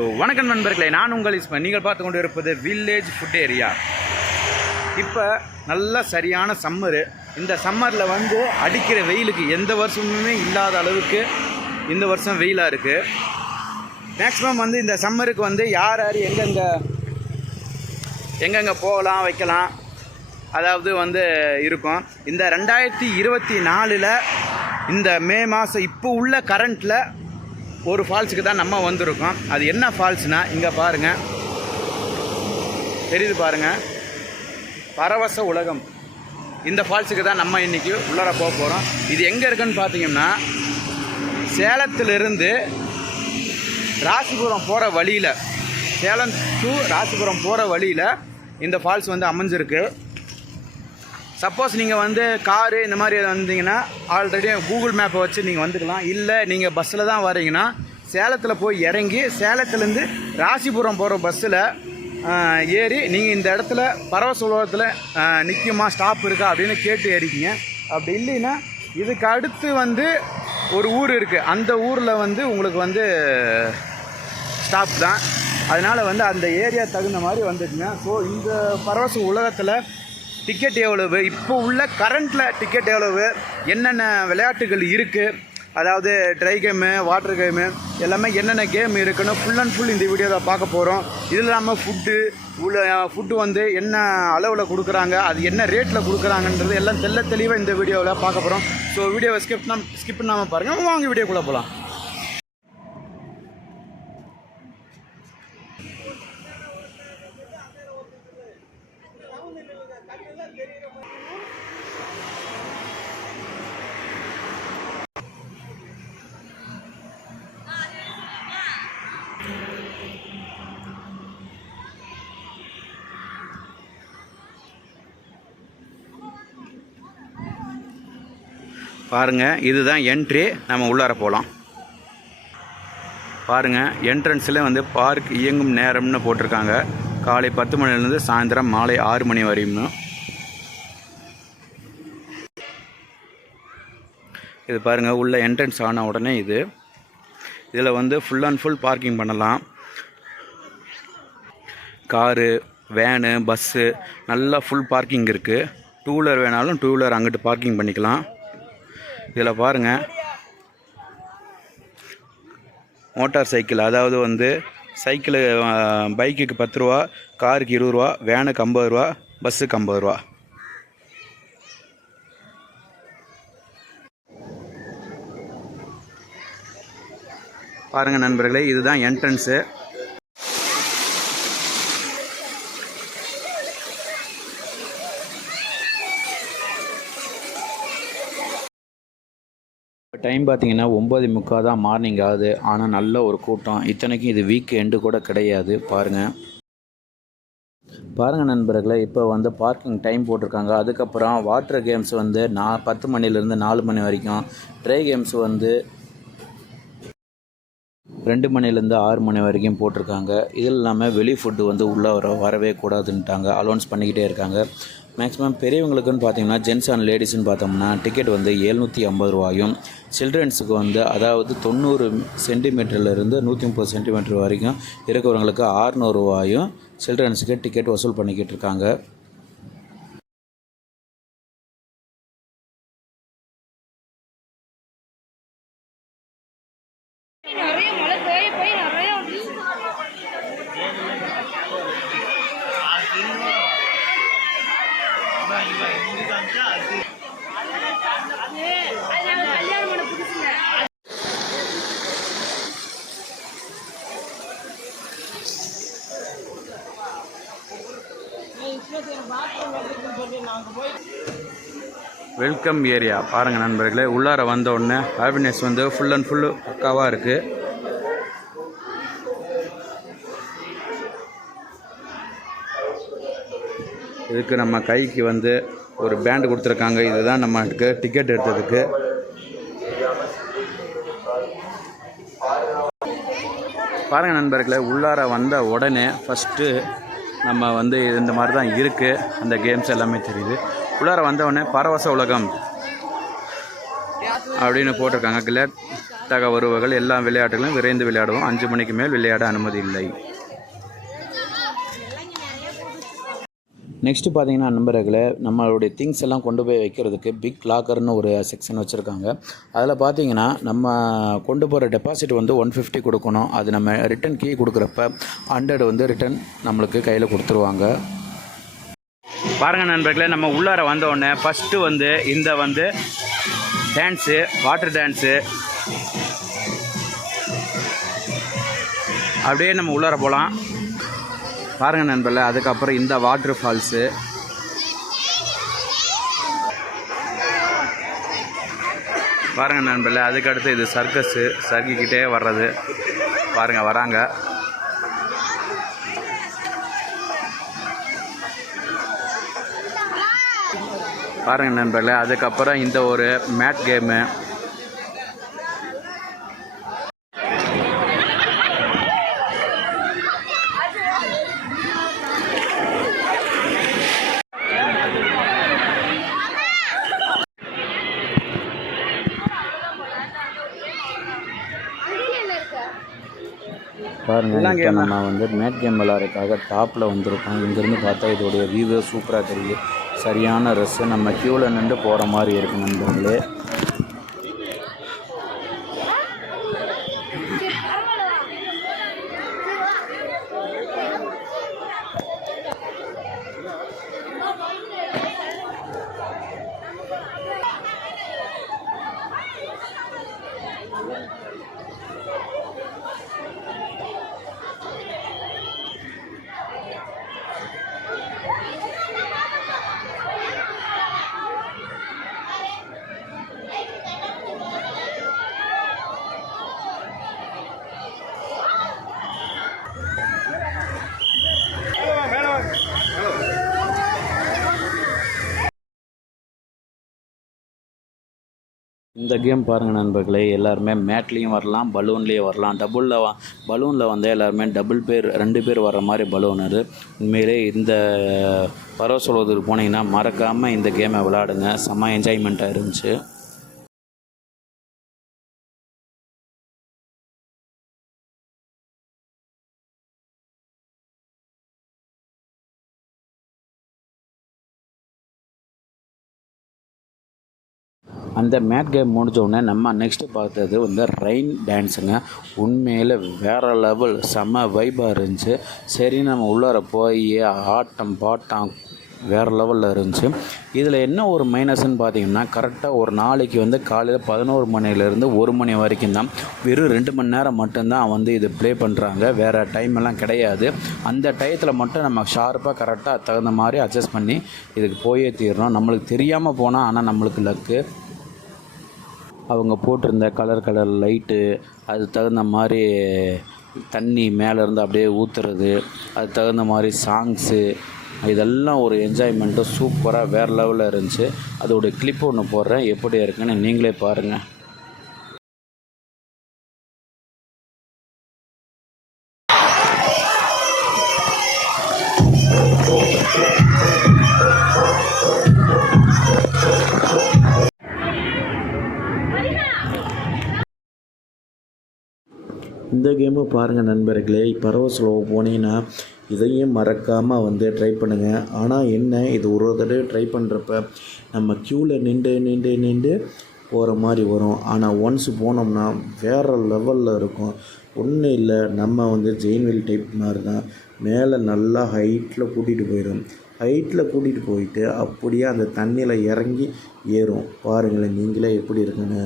So வணக்கம் நண்பர்களே. நான் உங்கள் இஸ்மன். நீங்கள் பார்த்து கொண்டு இருப்பது வில்லேஜ் ஃபுட் ஏரியா இப்போ நல்ல சரியான சம்மரு இந்த சம்மரில் வந்து அடிக்கிற வெயிலுக்கு எந்த வருஷமுமே இல்லாத அளவுக்கு இந்த வருஷம் வெயிலாக இருக்குது மேக்ஸிமம் வந்து இந்த சம்மருக்கு வந்து யார் யார் எங்கெங்கே எங்கெங்கே போகலாம் வைக்கலாம். அதாவது வந்து இருக்கும். இந்த ரெண்டாயிரத்தி இருபத்தி நாலில் இந்த மே மாதம் இப்போ உள்ள கரண்ட்டில் ஒரு ஃபால்ஸுக்கு தான் நம்ம வந்திருக்கோம். அது என்ன ஃபால்ஸ்னால் இங்கே பாருங்கள் தெரியுது பாருங்கள் பரவச உலகம். இந்த ஃபால்ஸுக்கு தான் நம்ம இன்றைக்கி உள்ளார போக போகிறோம் இது எங்கே இருக்குன்னு பார்த்தீங்கன்னா சேலத்திலிருந்து ராசிபுரம் போகிற வழியில் சேலம் டு ராசிபுரம் போகிற வழியில் இந்த ஃபால்ஸ் வந்து அமைஞ்சிருக்கு. சப்போஸ் நீங்கள் வந்து காரு இந்த மாதிரி வந்தீங்கன்னா ஆல்ரெடி கூகுள் மேப்பை வச்சு நீங்கள் வந்துக்கலாம். இல்லை நீங்கள் பஸ்ஸில் தான் வரீங்கன்னா சேலத்தில் போய் இறங்கி சேலத்துலேருந்து ராசிபுரம் போகிற பஸ்ஸில் ஏறி நீங்கள் இந்த இடத்துல பரவச உலகத்தில் நிற்குமா ஸ்டாப் இருக்கா அப்படின்னு கேட்டு ஏறிக்கிங்க. அப்படி இல்லைன்னா இதுக்கு அடுத்து வந்து ஒரு ஊர் இருக்குது அந்த ஊரில் வந்து உங்களுக்கு வந்து ஸ்டாப் தான். அதனால் வந்து அந்த ஏரியா தகுந்த மாதிரி வந்துடுங்க ஸோ இந்த பரவச உலகத்தில் டிக்கெட் எவ்வளவு? இப்போ உள்ள கரண்ட்டில் டிக்கெட் எவ்வளவு? என்னென்ன விளையாட்டுகள் இருக்குது அதாவது ட்ரை கேமு வாட்டர் கேமு எல்லாமே என்னென்ன கேம் இருக்குன்னு ஃபுல் அண்ட் ஃபுல் இந்த வீடியோவில் பார்க்க போகிறோம் இது இல்லாமல் ஃபுட்டு உள்ள ஃபுட்டு வந்து என்ன அளவில் கொடுக்குறாங்க அது என்ன ரேட்டில் கொடுக்குறாங்கன்றது எல்லாம் தெல்ல தெளிவாக இந்த வீடியோவில் பார்க்க போகிறோம் ஸோ வீடியோவை ஸ்கிப் பண்ணாம ஸ்கிப் பண்ணாமல் பாருங்கள் வாங்க வீடியோக்குள்ளே போகலாம் பாருங்கள் இதுதான் என்ட்ரி நம்ம உள்ளார போகலாம் பாருங்கள் என்ட்ரன்ஸில் வந்து பார்க் இயங்கும் நேரம்னு போட்டிருக்காங்க. காலை பத்து மணிலேருந்து சாயந்தரம் மாலை ஆறு மணி வரையும்னு. இது பாருங்கள் உள்ளே என்ட்ரன்ஸ் ஆன உடனே இது. இதில் வந்து ஃபுல் அண்ட் ஃபுல் பார்க்கிங் பண்ணலாம். காரு வேனு பஸ்ஸு நல்லா ஃபுல் பார்க்கிங் இருக்குது டூ வீலர் வேணாலும் டூ வீலர் அங்கிட்டு பார்க்கிங் பண்ணிக்கலாம். இதில் பாருங்கள் மோட்டார் சைக்கிள் அதாவது வந்து சைக்கிளு பைக்குக்கு பத்து ரூபா காருக்கு இருபது ரூபா வேனுக்கு ஐம்பது ரூபா பஸ்ஸுக்கு ஐம்பது ரூபா. பாருங்கள் நண்பர்களே இதுதான் என்ட்ரன்ஸு டைம் பார்த்தீங்கன்னா ஒம்பது முக்கால் தான் மார்னிங் ஆகுது. ஆனால் நல்ல ஒரு கூட்டம். இத்தனைக்கும் இது வீக் எண்டு கூட கிடையாது. பாருங்கள் பாருங்கள் நண்பர்களே இப்போ வந்து பார்க்கிங் டைம் போட்டிருக்காங்க. அதுக்கப்புறம் வாட்டர் கேம்ஸ் வந்து நான் பத்து மணிலேருந்து நாலு மணி வரைக்கும். ட்ரை கேம்ஸ் வந்து ரெண்டு மணிலேருந்து ஆறு மணி வரைக்கும் போட்டிருக்காங்க. இது இல்லாமல் வெளி ஃபுட்டு வந்து உள்ளே வர வரவே கூடாதுன்ட்டாங்க அலௌன்ஸ் பண்ணிக்கிட்டே இருக்காங்க. மேக்ஸிமம் பெரியவங்களுக்குன்னு பார்த்தீங்கன்னா ஜென்ஸ் அண்ட் லேடிஸ்னு பார்த்தோம்னா டிக்கெட் வந்து எழுநூற்றி ஐம்பது ரூபாயும் சில்ட்ரன்ஸுக்கு வந்து அதாவது தொண்ணூறு சென்டிமீட்டர்லேருந்து நூற்றி முப்பது சென்டிமீட்டர் வரைக்கும் இருக்கிறவங்களுக்கு ஆறுநூறுவாயும் சில்ட்ரன்ஸுக்கு டிக்கெட் வசூல் பண்ணிக்கிட்டு இருக்காங்க. நிறைய மழை பெய்ய போய் நிறைய வந்துச்சு. அது நாங்க கல்யாணம் பண்ண வெல்கம் ஏரியா பாருங்கள் நண்பர்களே உள்ளார வந்த உடனே ஹாப்பினஸ் வந்து ஃபுல் அண்ட் ஃபுல்லு பக்காவாக இருக்குது இதுக்கு நம்ம கைக்கு வந்து ஒரு பேண்டு கொடுத்துருக்காங்க. இதுதான் நமக்கு டிக்கெட் எடுத்ததுக்கு. பாருங்கள் நண்பர்களே உள்ளார வந்த உடனே ஃபஸ்ட்டு நம்ம வந்து இந்த மாதிரி தான் இருக்குது அந்த கேம்ஸ் எல்லாமே தெரியுது. உள்ளார வந்த பரவச உலகம் அப்படின்னு போட்டிருக்காங்க. கிளர் வர்த்தக எல்லா விளையாட்டுகளும் விரைந்து விளையாடுவோம். அஞ்சு மணிக்கு மேல் விளையாட அனுமதி இல்லை. நெக்ஸ்ட்டு பார்த்தீங்கன்னா நண்பர்களே நம்மளுடைய திங்ஸ் எல்லாம் கொண்டு போய் வைக்கிறதுக்கு பிக் லாக்கர்னு ஒரு செக்ஷன் வச்சுருக்காங்க. அதில் பார்த்தீங்கன்னா நம்ம கொண்டு போகிற டெபாசிட் வந்து ஒன் ஃபிஃப்டி கொடுக்கணும். அது நம்ம ரிட்டன் கீ கொடுக்குறப்ப ஹண்ட்ரட் வந்து ரிட்டன் நம்மளுக்கு கையில் கொடுத்துருவாங்க. பாருங்கள் நண்பர்களே நம்ம உள்ளார வந்தோடனே ஃபஸ்ட்டு வந்து இந்த வந்து டான்ஸு வாட்டர் டான்ஸு அப்படியே நம்ம உள்ளார போகலாம் பாருங்கள் நண்பர்களே அதுக்கப்புறம் இந்த வாட்டர் ஃபால்ஸு பாருங்கள் நண்பர்களே அதுக்கடுத்து இது சர்க்கஸு சர்க்கிக்கிட்டே வர்றது. பாருங்கள் வராங்க. பாருங்கள் நண்பர்களே அதுக்கப்புறம் இந்த ஒரு மேட் கேமு பாருங்கள் இப்போ நம்ம வந்து மேட் கேம் விளாட்றதுக்காக டாப்பில் வந்திருக்கோம். இங்கேருந்து பார்த்தா இதோடைய வியூவே சூப்பராக தெரியுது. சரியான ரஸ்ஸு நம்ம க்யூவில் நின்று போகிற மாதிரி இருக்கு நண்பர்களே இந்த கேம் பாருங்கள் நண்பர்களே எல்லாருமே மேட்லேயும் வரலாம் பலூன்லேயும் வரலாம். டபுளில் பலூனில் வந்து எல்லாருமே டபுள் பேர் ரெண்டு பேர் வர்ற மாதிரி பலூன் அது. உண்மையிலே இந்த பறவை சொல்வதற்கு போனீங்கன்னா மறக்காமல் இந்த கேமை விளாடுங்க. செம்ம என்ஜாய்மெண்ட்டாக இருந்துச்சு. அந்த மேட் கேம் முடிஞ்சோடனே நம்ம நெக்ஸ்ட்டு பார்த்தது வந்து ரெயின் டான்ஸுங்க உண்மையில் வேறு லெவல் செம்ம வைபாக இருந்துச்சு. சரி நம்ம உள்ளார போய் ஆட்டம் பாட்டம் வேறு லெவலில் இருந்துச்சு. இதில் என்ன ஒரு மைனஸ்ன்னு பார்த்தீங்கன்னா கரெக்டாக ஒரு நாளைக்கு வந்து காலையில் பதினோரு மணிலேருந்து ஒரு மணி வரைக்கும் தான். வெறும் ரெண்டு மணி நேரம் மட்டும்தான் வந்து இது ப்ளே பண்ணுறாங்க வேறு டைம் எல்லாம் கிடையாது. அந்த டயத்தில் மட்டும் நம்ம ஷார்ப்பாக கரெக்டாக தகுந்த மாதிரி அட்ஜஸ்ட் பண்ணி இதுக்கு போயே தீரணும். நம்மளுக்கு தெரியாமல் போனால் ஆனால் நம்மளுக்கு லக்கு அவங்க போட்டிருந்த கலர் கலர் லைட்டு அது தகுந்த மாதிரி தண்ணி மேலேருந்து அப்படியே ஊற்றுறது அது தகுந்த மாதிரி சாங்ஸு இதெல்லாம் ஒரு என்ஜாய்மெண்ட்டு சூப்பராக வேறு லெவலில் இருந்துச்சு. அதோடைய கிளிப் ஒன்று போடுறேன். எப்படி இருக்குன்னு நீங்களே பாருங்கள் இந்த கேமு பாருங்கள் நண்பர்களே பறவை ஸ்லோ போனீங்கன்னா இதையும் மறக்காமல் வந்து ட்ரை பண்ணுங்கள் ஆனால் என்ன இது ஒரு தடவை ட்ரை பண்ணுறப்ப நம்ம க்யூவில் நின்று நின்று நின்று போகிற மாதிரி வரும். ஆனால் ஒன்ஸ் போனோம்னா வேறு லெவலில் இருக்கும். ஒன்றும் இல்லை நம்ம வந்து ஜெயின்வெல் டைப் மாதிரி தான் மேலே நல்லா ஹைட்டில் கூட்டிகிட்டு போயிடும் ஹைட்டில் கூட்டிகிட்டு போயிட்டு அப்படியே அந்த தண்ணியில் இறங்கி ஏறும். பாருங்களேன் நீங்களே எப்படி இருக்குன்னு.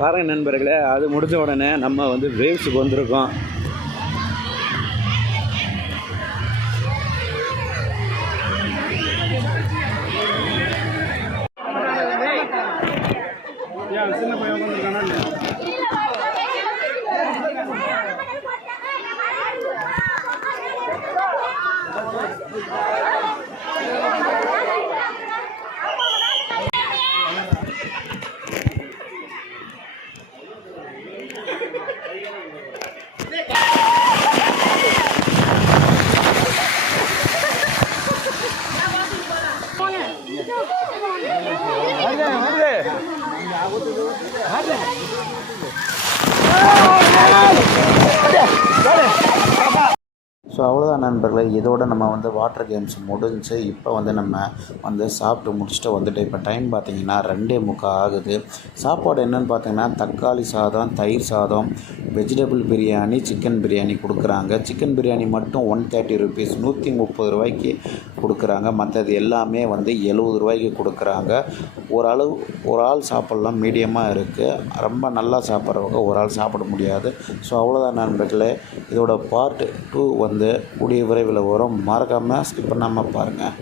பாருங்கள் நண்பர்களே அது முடிஞ்ச உடனே நம்ம வந்து வேவ்ஸுக்கு வந்திருக்கோம். ஸோ அவ்வளோதான் நண்பர்களே. இதோட நம்ம வந்து வாட்டர் கேம்ஸ் முடிஞ்சு இப்போ வந்து நம்ம வந்து சாப்பிட்டு முடிச்சுட்டு வந்துட்டு இப்போ டைம் பார்த்தீங்கன்னா ரெண்டே முக்கால் ஆகுது. சாப்பாடு என்னென்னு பார்த்தீங்கன்னா தக்காளி சாதம் தயிர் சாதம் வெஜிடபிள் பிரியாணி சிக்கன் பிரியாணி கொடுக்குறாங்க. சிக்கன் பிரியாணி மட்டும் ஒன் தேர்ட்டி ருபீஸ் நூற்றி முப்பது ரூபாய்க்கு கொடுக்குறாங்க. மற்றது எல்லாமே வந்து எழுபது ரூபாய்க்கு கொடுக்குறாங்க. ஓரளவு ஒரு ஆள் சாப்பிட்லாம் மீடியமாக இருக்குது ரொம்ப நல்லா சாப்பிட்றவங்க ஒரு ஆள் சாப்பிட முடியாது. ஸோ அவ்வளோதான் நண்பர்களே. இதோட பார்ட் டூ வந்து கூடிய விரைவில் வரும். மறக்காமல் ஸ்கிப் பண்ணாமல் பாருங்கள்